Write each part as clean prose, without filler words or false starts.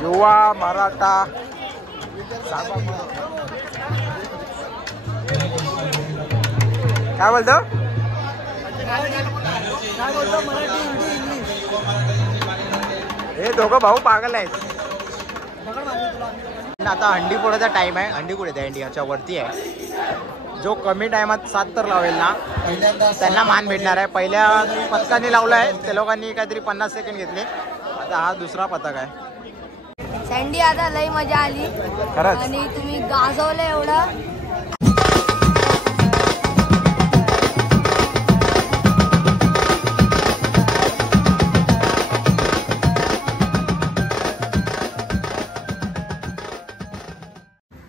युवा मराठा काय बोलतो? हे दोघं भाऊ पागल आहेत. आता हंडी फोडायचा टाइम आहे. हंडी कुठे आहे? हंडी ह्याच्या वरती आहे. जो कमी टायमात 7 तर लावेल ना त्यांना मान भेटणार आहे. पहिल्या पथकाने लावलं आहे त्या लोकांनी काहीतरी 50 सेकंड घेतले. आता हा दुसरा पथक आहे. सँडी आता लई मजा आली खरंच. आणि तुम्ही गाजवलं एवढं.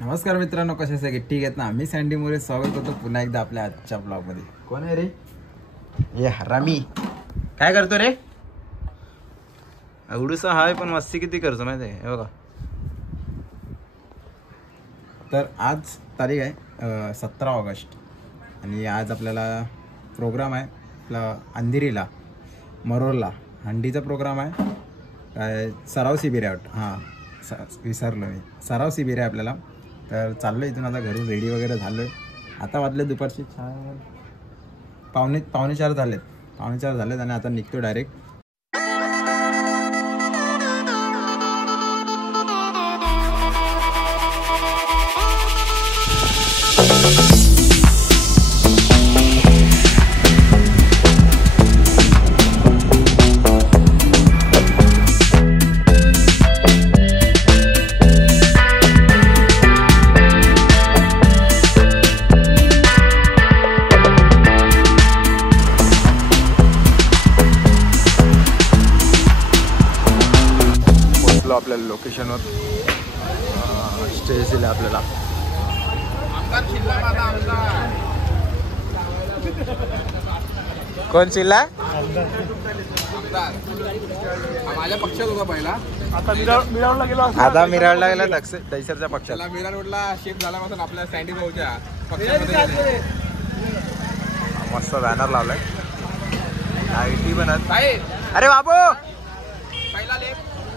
नमस्कार मित्रांनो, कसे सगळे ठीक आहेत ना? मी सँडी मोरे स्वागत करतो पुन्हा एकदा आपल्या आजच्या ब्लॉगमध्ये. कोण आहे रे? हे हरामी काय करतो रे? एवढूसा हाय पण मस्ती किती करतो माहिती आहे. हे बघा. तर आज तारीख आहे 17 ऑगस्ट आणि आज आपल्याला प्रोग्राम आहे आपला अंधेरीला मरोरला हंडीचा प्रोग्राम आहे. काय सराव शिबिर आहे वाटतं. हां विसरलो मी. सराव शिबिर आहे आपल्याला. तर चाललो इथून आता घरून रेडी वगैरे झालो आहे. आता वाजले दुपारचे 4 पावणे 4 झालेत आणि आता निघतो डायरेक्ट. आपल्याला लोकेशनवर स्टे दिला आपल्याला. कोण चिल्ला? माझ्या पक्षात होता पहिला. आता मिरावला गेला दैसरच्या पक्षाला. मीरा रोडला शिफ्ट झाला पासून आपल्या सँडी भाऊच्या पक्षामध्ये मस्त बॅनर लावलाय. आयटी बनत. अरे बाबू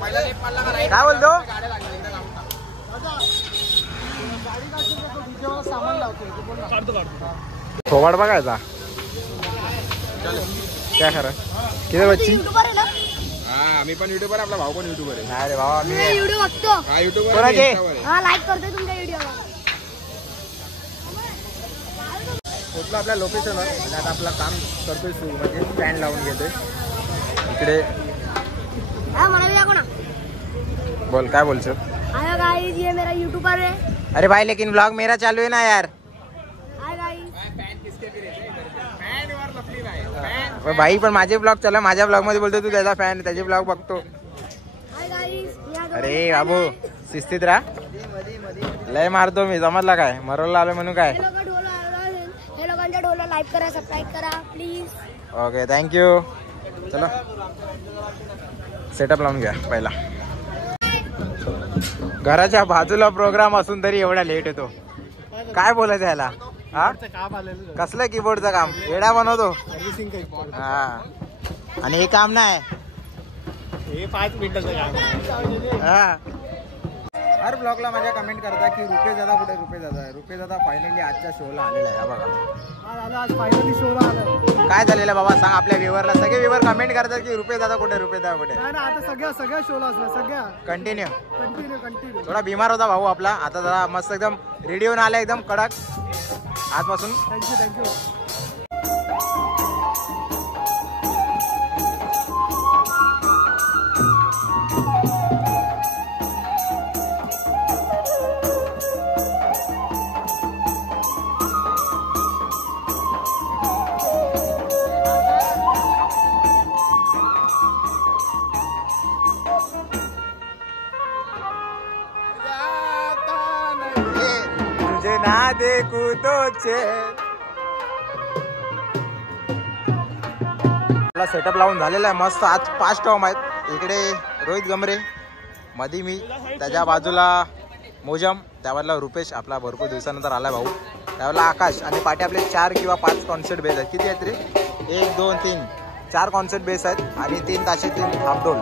काय बोलतो? थोबाड बघायचा काय खरं किती बच्ची? आम्ही पण युट्यूबर, आपला भाऊ पण युट्यूबर आहे. अरे बाबा मी व्हिडिओ बघतो. हा युट्यूबर लाईक करतोय तुमच्या व्हिडिओला. पोचलो आपल्या लोकेशनवर आणि आता आपलं काम करतोय सुरू म्हणजे स्टँड लावून घेतोय इकडे. बोल काय बोलছো? हाय गाइस, ये मेरा यूट्यूबर है. अरे भाई लेकिन ब्लॉग मेरा चालू है ना यार. Hi guys. भाई पण माझे ब्लॉग चालू आहे. माझ्या ब्लॉग मध्ये बोलतो तू त्याचा फॅन, त्याचे ब्लॉग बघतो. Hi guys. अरे बाबू शिस्तीत राहा. लय मारतो मी, समजला काय? मरोला आलो म्हणून काय? हे लोकांच्या ढोला लाईक करा, सबस्क्राइब करा प्लीज. Okay thank you. चला सेटअप लावून घ्या पहिला. घराच्या बाजूला प्रोग्राम असून तरी एवढा लेट येतो. काय बोलायचं याला? हा कसलं कीबोर्डचं काम? येडा बनवतो. हा आणि हे काम नाही, हे 5 मिनिटाचं काम. हा हर ब्लॉगला माझ्या कमेंट करता की रुपये दादा कुठे? रुपये दादा फायनली आजच्या शोला आलेला आहे. बघा आज फायनली शोला आला. काय झालेलं बाबा सांग आपल्या व्ह्यूअरला. सगळे व्ह्यूअर कमेंट करतात की रुपये दादा कुठे? आता सगळ्या शोला असला सगळ्या कंटिन्यू. कंटिन्यू थोडा बिमार होता भाऊ आपला. आता जरा मस्त एकदम रेडी होऊन आला एकदम कडक आजपासून. थँक्यू. तुझे ना देखू तो सेटअप लावून झालेला आहे मस्त. आज 5 टॉम आहेत. इकडे रोहित गमरे, मधी मी, त्याच्या बाजूला मोजम, त्यावेळेला रुपेश आपला भरपूर दिवसानंतर आला भाऊ, त्यावेळेला आकाश आणि पाठी आपले 4 किंवा 5 कॉन्सर्ट बेस आहेत. किती आहेत रे? 1 2 3 4 कॉन्सर्ट बेस आहेत आणि 3 ताशे 3 हाफडोल.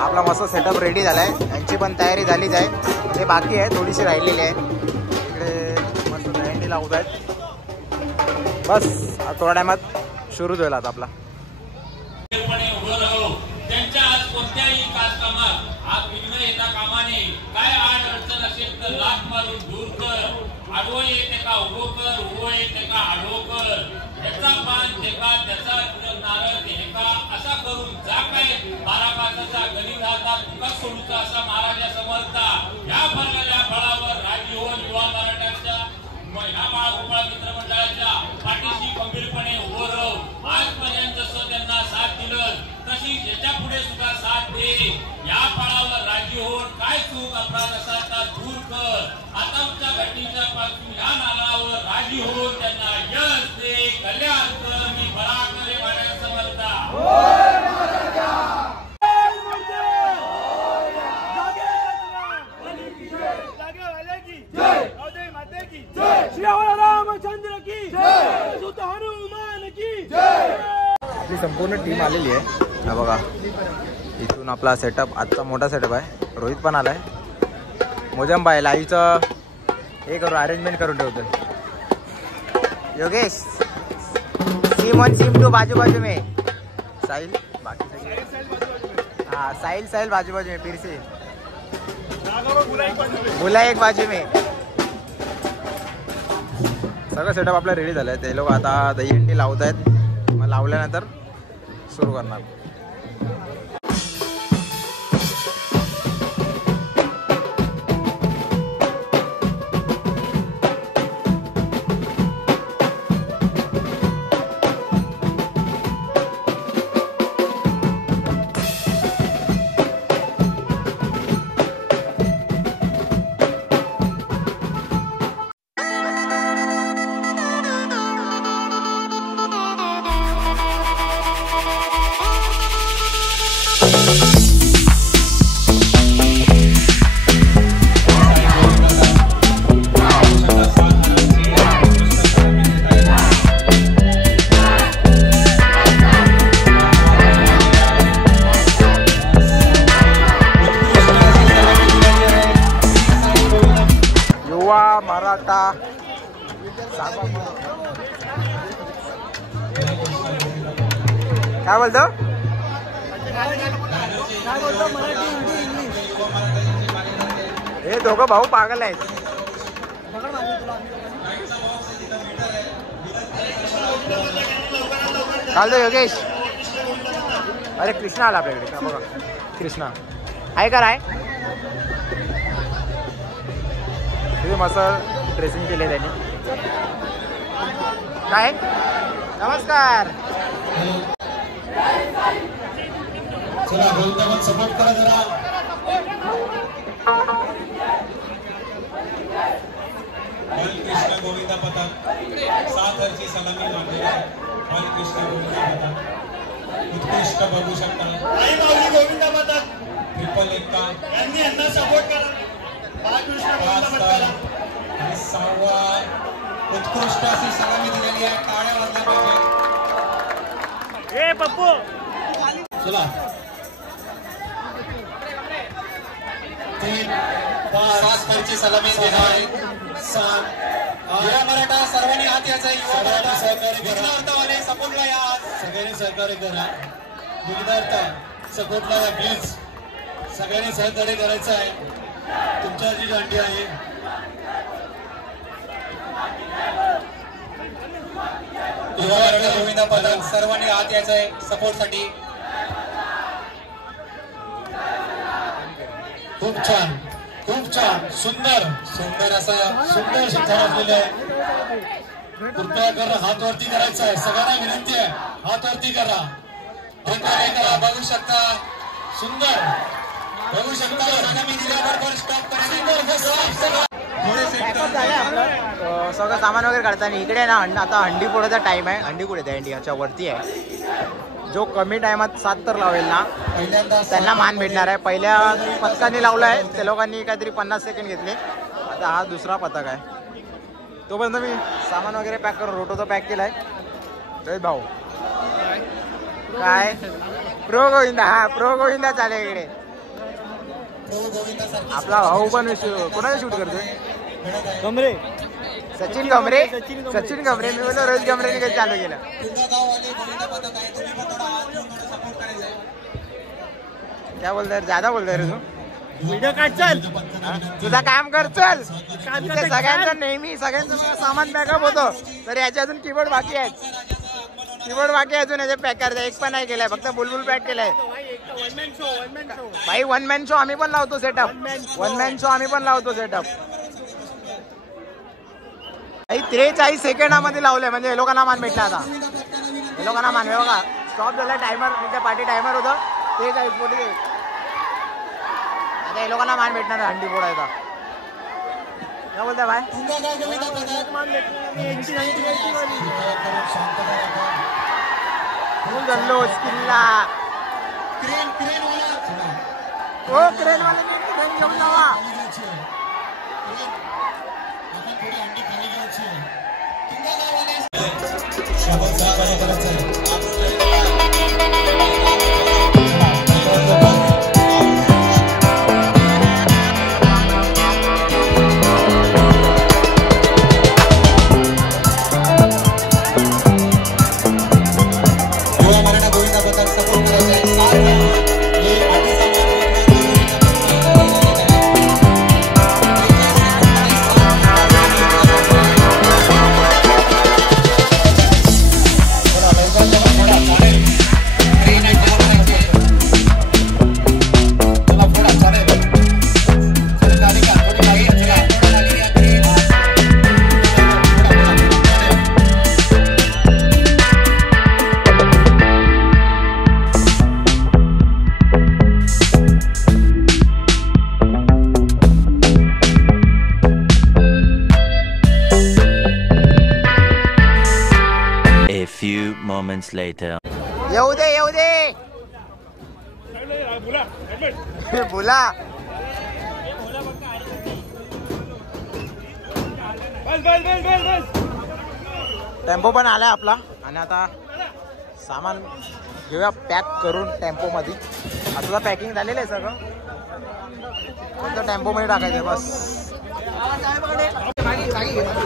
आपला मस्त सेटअप रेडी झालाय. यांची पण तयारी झालीच आहे, म्हणजे बाकी आहे, थोडीशी राहिलेली आहे. इकडे मस्त दहीहंडी लावत आहेत. बस थोड्या टायमात सुरू होईल आता आपला. त्यांच्या आज कोणत्याही कामात आज विघ्न येता कामाने काय आड अडचण असेल तर लाथ मारून दूर कर. आडवं येते का उभो कर, उभो येते का आडवो कर. त्याचा पान देखा त्याचा नारळ देखा असा करून जा काय 12 गणित हातात तुका सोडूचा असा महाराजा समर्था. या फळाच्या फळावर राजी होऊन युवा मराठ्यांच्या ह्या बाळगोपाळ मित्रमंडळाच्या पाठीशी खंबीरपणे उभं राहू. आजपर्यंत जसं त्यांना साथ दिलं तशी याच्या पुढे सुद्धा साथ दे. या फळावर राजी होऊन काय चूक अपराध असा दूर कर. आताच्या घटनेच्या पासून या नालावर राजी होऊन त्यांना यश दे, कल्याण कर. मी बराकरे महाराज समर्था. रामचंद्र की जय, सुत हनुमान की जय. आपली संपूर्ण टीम आलेली आहे. हा बघा, इथून आपला सेटअप आजचा मोठा सेटअप आहे. रोहित पण आलाय. मोजंबा आहे, लाईव्हचं हे करू अरेंजमेंट करून ठेवतो. योगेश सीम 1 सीम 2 बाजू बाजू में. साहिल बाकी सगळे हाँ साहिल बाजू बाजू में. फिर से बुला एक बाजू में. सगळं सेटअप आपलं रेडी झालं आहे. ते लोक आता दहीहंडी लावत आहेत. मग लावल्यानंतर सुरू करणार. मराठा काय बोलतो? हे दोघं भाऊ पागल आहेत. चालतो योगेश. अरे कृष्णा आला आपल्याकडे. बघा कृष्णा आहे का राय. मस्त ड्रेसिंग केले त्यांनी. काय नमस्कार. चला गोविंदाबाद सपोर्ट करा जरा. बालकृष्ण गोविंदा पथक 7 हरची सलामी मारलेली आहे. बालकृष्ण गोविंदा पथक उत्कृष्ट बघू शकता. गोविंदा पथक ट्रिपल एक्का यांनी यांना सपोर्ट करा. आणि 6वा उत्कृष्ट अशी सलामी दिलेली आहे. टाळ्या वाजल्या पाहिजे. ए पप्पू चला 7 खर्ची सलामी देणार आहे. युवा मराठा सर्वांनी हात याचा. युवा मराठा सहकार्य सपोर्टला या. सगळ्यांनी सहकार्य करा. विघ्नार्थ सपोर्टला या प्लीज. सगळ्यांनी सहकार्य करायचं आहे. तुमच्या जी दांडी आहे युवा मराठा गोविंदा पथक सर्वांनी हात यायचं आहे सपोर्ट साठी. खूप छान सुंदर असं सुंदर शिक्षण असलेलं आहे. कृपया करा हात वरती करायचं आहे. सगळ्यांना विनंती आहे हात वरती करा. बघू शकता सुंदर बघू शकता. मी दिल्याबरोबर स्टॉप सगळं सामान वगैरे काढताना इकडे ना आता हंडी फोडायचा टाइम आहे. हंडी कुठे त्या हंडीच्या वरती आहे. जो कमी टायमात 7 तर लावेल ना त्यांना मान भेटणार आहे. पहिल्या पथकाने लावलं आहे त्या लोकांनी काहीतरी 50 सेकंड घेतले. आता हा दुसरा पथक आहे. तोपर्यंत मी सामान वगैरे पॅक करून रोटोचा पॅक केलाय. जय भाऊ काय प्रो गोविंदा. हा प्रो गोविंदा चालेल इकडे. आपला भाऊ पण कोणाला शूट करतोय? कमरे, सचिन कमरे. सचिन कमरे. मी बोललो रोहित कमरेने काही चालू केलं. क्या बोलतोय? ज्यादा बोलतोय रे तू. व्हिडिओ काढ चल. तुझा काम कर चल. इथे सगळ्यांचं नेहमी सगळ्यांचं सामान पॅकअप होतं, तर याचे अजून कीबोर्ड बाकी आहेत. कीबोर्ड बाकी अजून याचे पॅक करायचं. एक पण नाही केलाय, फक्त बुलबुल पॅक केलाय. भाई वन मॅन शो आम्ही पण लावतो सेटअप. वन मॅन शो आम्ही पण लावतो सेटअप. 43 सेकंडामध्ये लावलंय, म्हणजे हे लोकांना मान भेटला. आता हे लोकांना मान बघा. स्टॉप झाला टायमर. तुमच्या पाठी टायमर होतं 43. आता हे लोकांना मान भेटणार हंडी फोडायचा. काय बोलताय भाई? किल्ला ओ क्रेन वाले घेऊन जावा. Later. येऊ दे बोला. टेम्पो पण आलाय आपला, आणि आता सामान घेऊया पॅक करून टेम्पो मध्ये. आता पॅकिंग झालेलं आहे सगळं, फक्त टेम्पो मध्ये टाकायचं बस.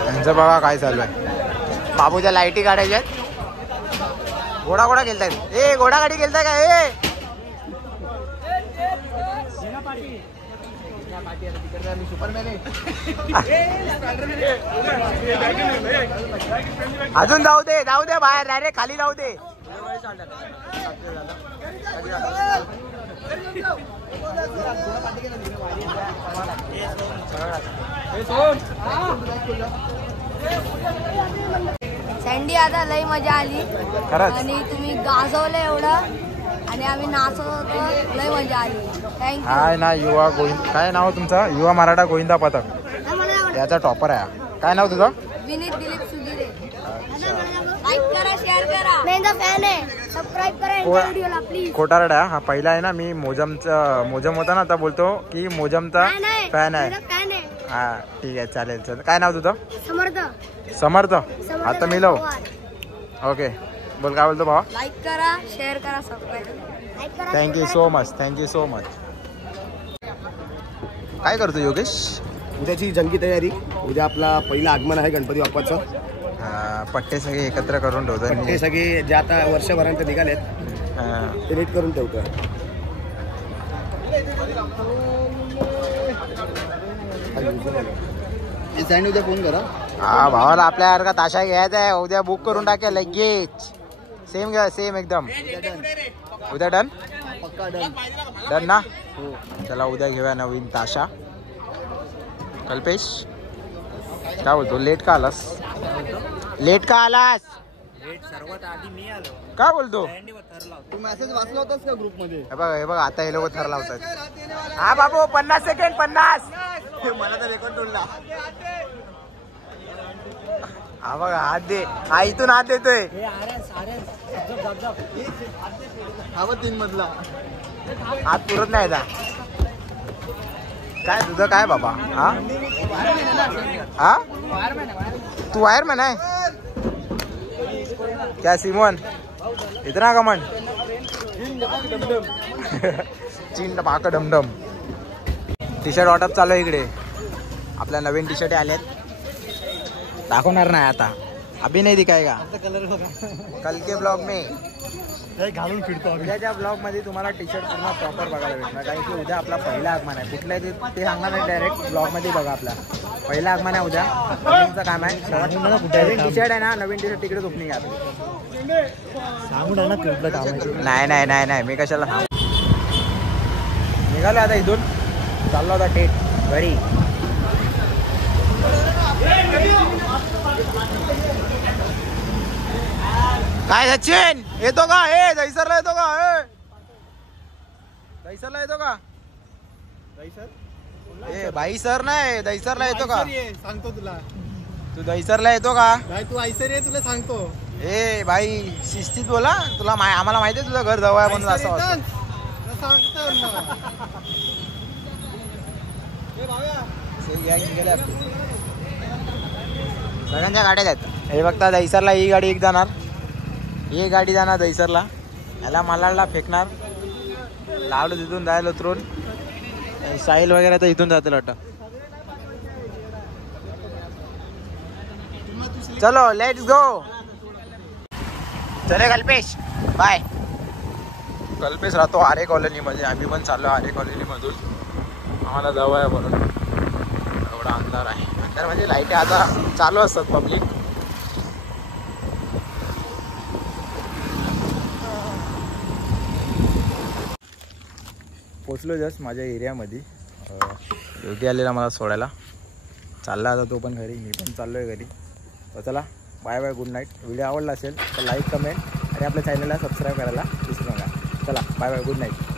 यांचं बघा काय चालू आहे. बाबूच्या लाईटी काढायच्या आहेत. घोडा खेळताय. ए घोडा गाडी खेळताय का? ए अजून जाऊ दे बाहेर. डायरेक्ट खाली जाऊ दे. सँडी आता लई मजा आली खरंच. आणि तुम्ही गाजवलं एवढं आणि आम्ही नाचत होतो. लई मजा आली. थँक्यू. हाय ना युवा गोविंद. काय नाव तुमचं? युवा मराठा गोविंदा पथक. याचा टॉपर आहे. काय नाव तुझं? विनीत दिलीप सुगिरे. लाईक करा, शेअर करा. मेंदा फॅन आहे. सबस्क्राइब करा व्हिडिओला प्लीज. खोटारडा हा पहिला आहे ना. मी मोजम होता ना, आता बोलतो की मोजमचा फॅन आहे. हा ठीक आहे चालेल. चल काय नाव तुझं? समर्थ. आता मिलव. ओके बोल काय बोलतो भावा? लाईक करा, शेअर करा, सबस्क्राइब करा. Thank you so much. काय करतो योगेश? उद्याची जंगी तयारी. उद्या आपला पहिला आगमन आहे गणपती बाप्पाचं. पट्टे सगळे एकत्र करून ठेवतो. पट्टे सगळे जे आता वर्षभरांत निघालेत ते नीट करून ठेवतो. उद्या फोन करा. हा भावाला आपल्यासारखा ताशा घ्यायचा आहे. उद्या बुक करून टाक्या लगेच. सेम एकदम. उद्या डन ना. चला उद्या घेऊया नवीन ताशा. कल्पेश काय बोलतो? लेट का आलास? सर्वात आधी मी आलो. काय बोलतो? तू मेसेज वाचला होतास का ग्रुप मध्ये? हे बघ आता हे लोक थर लावतात. हा बाबू 50 सेकंड 50. मला तर रेकॉर्ड तोडला. हा बघा हात दे. हा इथून हात देतोय. हा 3 मधला हात पुरत नाही आता. काय तुझं काय बाबा? हा तू वायरमॅन आहे क्या सिमोन? इतना कमंड. चीन पाक डमडम. टी शर्ट वाटप चालू आहे इकडे. आपल्या नवीन टी शर्ट आलेत. दाखवणार नाही आता. अभी नाही दिखाएगा. कल के ब्लॉग में घालून फिरतो उद्याच्या ब्लॉग मध्ये तुम्हाला टी शर्ट पूर्ण प्रॉपर बघायला भेटणार. कारण की उद्या आपला पहिला आगमन आहे. कुठल्या ते सांगणार नाही, डायरेक्ट ब्लॉग मध्ये बघा. आपला पहिला आगमन आहे उद्या. ओपनिंगचं काम आहे. नवीन टी शर्ट आहे ना, नवीन टी शर्ट तिकडेच ओपनिंग आहे. सांगून आहे ना क्लिपला काम आहे. नाही नाही नाही नाही मी कशाला सांगू. निघालो आता इथून. चाललो होता थेट घरी. काय सचिन येतो का? ए दहीसरला येतो का? दहीसरला येतो का? ए भाई सर नाही, दहीसरला येतो का? सांगतो तुला. तू दहीसरला येतो का? तू आयसर ये, तुला सांगतो. ए भाई शिस्तीत बोला. तुला आम्हाला माहिती आहे तुझं घर जवळ आहे म्हणून असं वाटतं. सगळ्यांच्या गाड्या आहेत. हे बघता दहीसरला ही गाडी एक जाणार, ही गाडी जाणार दहीसरला. याला मलाडला फेकणार. लावलं तिथून जायला उतरून. साहिल वगैरे तर इथून जातील वाटतं. चलो लेट्स गो. चले कल्पेश बाय. कल्पेश राहतो आरे कॉलनीमध्ये. आम्ही पण चाललो आरे कॉलनीमधून. आम्हाला जवळ आहे म्हणून. एवढा अंधार आहे. अंधार म्हणजे लाईट आता चालू असतात पब्लिक. पोचलो जस्ट माझ्या एरियामध्ये. योगी आलेला मला सोडायला. चालला आता तो पण घरी, मी पण चाललो आहे घरी. तर चला bye bye, good night. Video आवडला असेल तर लाईक, कमेंट आणि आपल्या चॅनलला सबस्क्राईब करायला विसरू नका. चला बाय बाय, गुड नाईट.